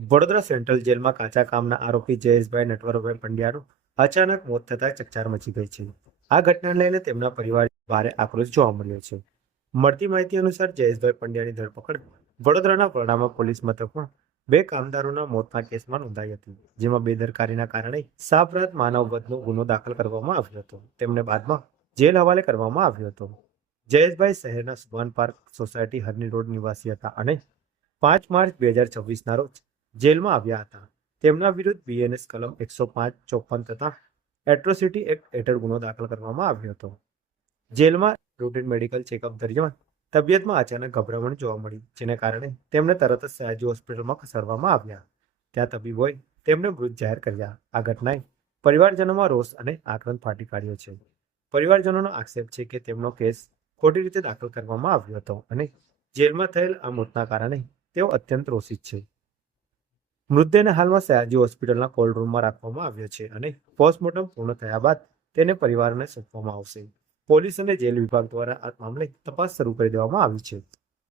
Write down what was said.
Vadodara central જેલમાં કાચા કામના આરોપી જયેશભાઈ નટવરભાઈ પંડ્યાનું અચાનક મોત થતાં ચકચાર મચી ગઈ છે. આ ઘટનાને લઈને તેમના પરિવાર ભારે આક્રોશ જોવા મળ્યો છે. મળતી માહિતી અનુસાર જયેશભાઈ પંડ્યાની ધરપકડ વડોદરાના વરણામા પોલીસ મથકમાં બે કામદારોના મોતના કેસમાં નોંધાઈ હતી, જેમાં બેદરકારીના કારણે સાપરાત માનવવધનો ગુનો દાખલ કરવામાં આવ્યો હતો. તેમને બાદમાં જેલ હવાલે કરવામાં આવ્યો હતો. જયેશભાઈ શહેરના સુભાન પાર્ક સોસાયટી હરની રોડ નિવાસી હતા અને 5 માર્ચ 2026ના રોજ જેલમાં આવ્યા હતા. તેમના વિરુદ્ધ બીએનએસ કલમ 105-54 તથા એટ્રોસિટી એક્ટ હેઠળ ગુનો દાખલ કરવામાં આવ્યો હતો. જેલમાં રૂટીન મેડિકલ ચેકઅપ દરમિયાન તબિયતમાં અચાનક ગભરામણ જોવા મળી, જેને કારણે તેમને તરત જ સયાજી હોસ્પિટલમાં ખસેડવામાં આવ્યા. ત્યાં તબીબોએ તેમને મૃત જાહેર કર્યા. આ ઘટનાએ પરિવારજનોમાં રોષ અને આક્રોશ ફાટી કાઢ્યો છે. પરિવારજનોનો આક્ષેપ છે કે તેમનો કેસ ખોટી રીતે દાખલ કરવામાં આવ્યો હતો અને જેલમાં થયેલ આ મોતના કારણે તેઓ અત્યંત રોષિત છે. મૃતદેહને હાલમાં સયાજી હોસ્પિટલના કોલ્ડ રૂમમાં રાખવામાં આવ્યો છે અને પોસ્ટમોર્ટમ પૂર્ણ થયા બાદ તેને પરિવારને સોંપવામાં આવશે. પોલીસ અને જેલ વિભાગ દ્વારા આ મામલે તપાસ શરૂ કરી દેવામાં આવી છે.